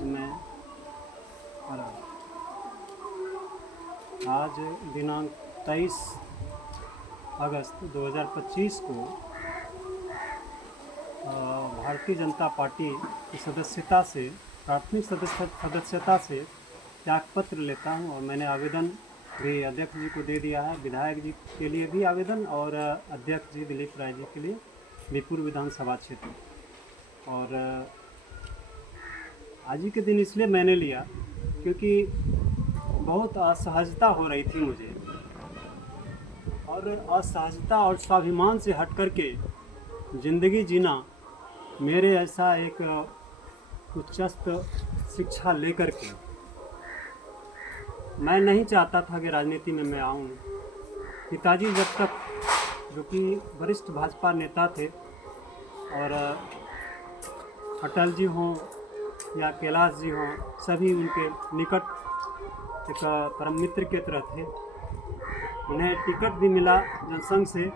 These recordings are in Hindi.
आज मैं आज दिनांक 23 अगस्त 2025 को भारतीय जनता पार्टी की सदस्यता से प्राथमिक सदस्यता से त्यागपत्र लेता हूं और मैंने आवेदन भी अध्यक्ष जी को दे दिया है। विधायक जी के लिए भी आवेदन और अध्यक्ष जी दिलीप राय जी के लिए बीपुर विधानसभा क्षेत्र। और आज ही के दिन इसलिए मैंने लिया क्योंकि बहुत असहजता हो रही थी मुझे, और असहजता और स्वाभिमान से हट कर के ज़िंदगी जीना मेरे ऐसा एक उच्चस्त शिक्षा लेकर के मैं नहीं चाहता था कि राजनीति में मैं आऊं। पिताजी जब तक, जो कि वरिष्ठ भाजपा नेता थे, और अटल जी हों या कैलाश जी हों, सभी उनके निकट एक परम मित्र के तरह थे। उन्हें टिकट भी मिला जनसंघ से,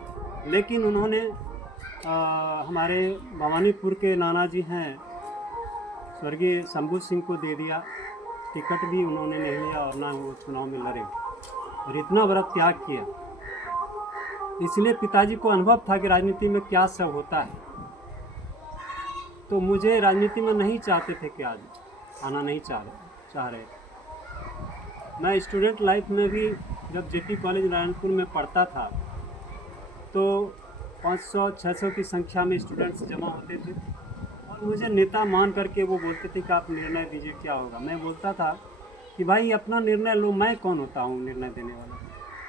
लेकिन उन्होंने हमारे भवानीपुर के नाना जी हैं स्वर्गीय शंभू सिंह को दे दिया। टिकट भी उन्होंने नहीं लिया और ना वो चुनाव में लड़े, और इतना बड़ा त्याग किया। इसलिए पिताजी को अनुभव था कि राजनीति में क्या सब होता है। तो मुझे राजनीति में नहीं चाहते थे कि आज आना नहीं चाह रहे। मैं स्टूडेंट लाइफ में भी जब जेपी कॉलेज नारायणपुर में पढ़ता था तो 500-600 की संख्या में स्टूडेंट्स जमा होते थे, और मुझे नेता मान करके वो बोलते थे कि आप निर्णय दीजिए क्या होगा। मैं बोलता था कि भाई अपना निर्णय लो, मैं कौन होता हूँ निर्णय देने वाला।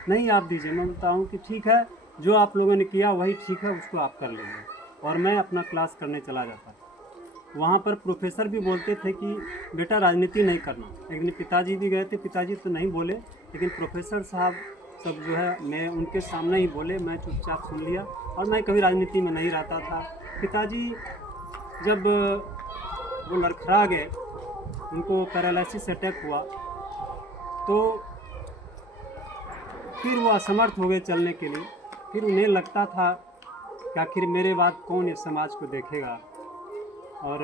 नहीं, आप दीजिए। मैं बोलता हूँ कि ठीक है, जो आप लोगों ने किया वही ठीक है, उसको आप कर लेंगे। और मैं अपना क्लास करने चला जाता। वहाँ पर प्रोफेसर भी बोलते थे कि बेटा राजनीति नहीं करना। एक दिन पिताजी भी गए थे, पिताजी तो नहीं बोले, लेकिन प्रोफेसर साहब सब जो है मैं उनके सामने ही बोले। मैं चुपचाप सुन लिया, और मैं कभी राजनीति में नहीं रहता था। पिताजी जब वो लड़खड़ा गए, उनको पैरालिसिस अटैक हुआ, तो फिर वो असमर्थ हो गए चलने के लिए। फिर उन्हें लगता था कि आखिर मेरे बाद कौन इस समाज को देखेगा। और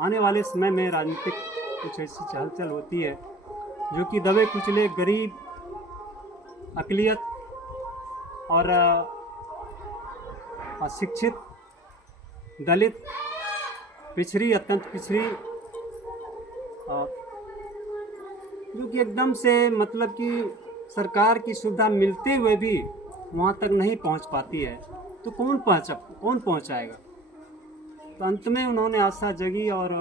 आने वाले समय में राजनीतिक कुछ ऐसी चहलचल होती है जो कि दबे कुचले गरीब, अक़लियत और अशिक्षित, दलित, पिछड़ी, अत्यंत पिछड़ी, जो कि एकदम से मतलब कि सरकार की सुविधा मिलते हुए भी वहाँ तक नहीं पहुँच पाती है, तो कौन पहुँचाएगा। तो अंत में उन्होंने आशा जगी, और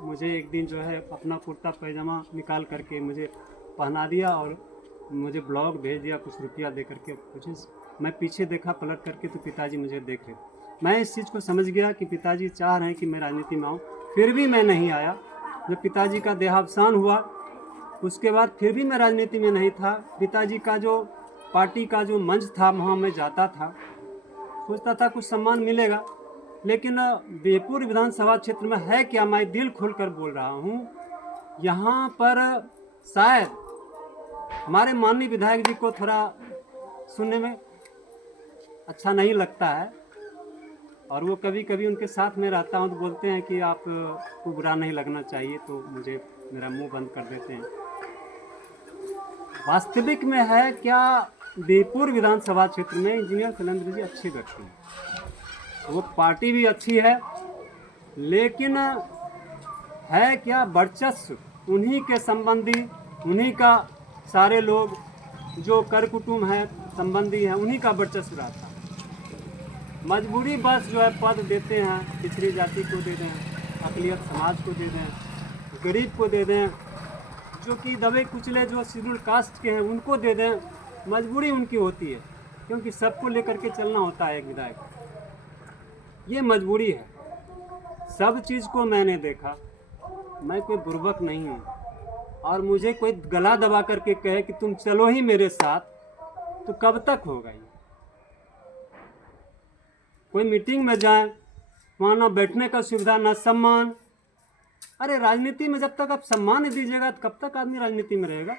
मुझे एक दिन जो है अपना कुर्ता पैजामा निकाल करके मुझे पहना दिया और मुझे ब्लॉग भेज दिया कुछ रुपया दे करके। कुछ मैं पीछे देखा पलट करके, तो पिताजी मुझे देख रहे। मैं इस चीज़ को समझ गया कि पिताजी चाह रहे हैं कि मैं राजनीति में आऊँ। फिर भी मैं नहीं आया। जब पिताजी का देहावसान हुआ उसके बाद फिर भी मैं राजनीति में नहीं था। पिताजी का जो पार्टी का जो मंच था वहाँ मैं जाता था, सोचता था कुछ सम्मान मिलेगा, लेकिन बीपुर विधानसभा क्षेत्र में है क्या, मैं दिल खोलकर बोल रहा हूँ, यहाँ पर शायद हमारे माननीय विधायक जी को थोड़ा सुनने में अच्छा नहीं लगता है, और वो कभी कभी उनके साथ में रहता हूँ तो बोलते हैं कि आप को बुरा नहीं लगना चाहिए, तो मुझे मेरा मुंह बंद कर देते हैं। वास्तविक में है क्या, बीपुर विधानसभा क्षेत्र में इंजीनियर शैलेंद्र जी अच्छे व्यक्ति हैं, वो पार्टी भी अच्छी है, लेकिन है क्या वर्चस्व उन्हीं के संबंधी, उन्हीं का सारे लोग जो कर कुटुंब हैं, संबंधी हैं, उन्हीं का वर्चस्व रहता है। मजबूरी बस जो है पद देते हैं, पिछड़ी जाति को दे दें, अक़लियत समाज को दे दें, गरीब को दे दें, जो कि दबे कुचले जो शेड्यूल कास्ट के हैं उनको दे दें। मजबूरी उनकी होती है, क्योंकि सबको लेकर के चलना होता है एक विधायक। ये मजबूरी है। सब चीज़ को मैंने देखा, मैं कोई बुर्बक नहीं हूँ, और मुझे कोई गला दबा करके कहे कि तुम चलो ही मेरे साथ, तो कब तक होगा ये। कोई मीटिंग में जाए, वहाँ ना बैठने का सुविधा, ना सम्मान। अरे राजनीति में जब तक आप सम्मान नहीं दीजिएगा तो कब तक आदमी राजनीति में रहेगा।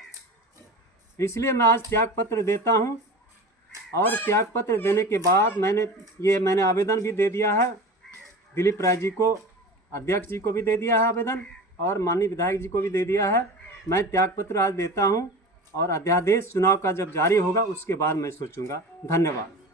इसलिए मैं आज त्याग पत्र देता हूँ, और त्याग पत्र देने के बाद मैंने आवेदन भी दे दिया है दिलीप राय जी को, अध्यक्ष जी को भी दे दिया है आवेदन, और माननीय विधायक जी को भी दे दिया है। मैं त्यागपत्र आज देता हूं और अध्यादेश चुनाव का जब जारी होगा उसके बाद मैं सोचूंगा। धन्यवाद।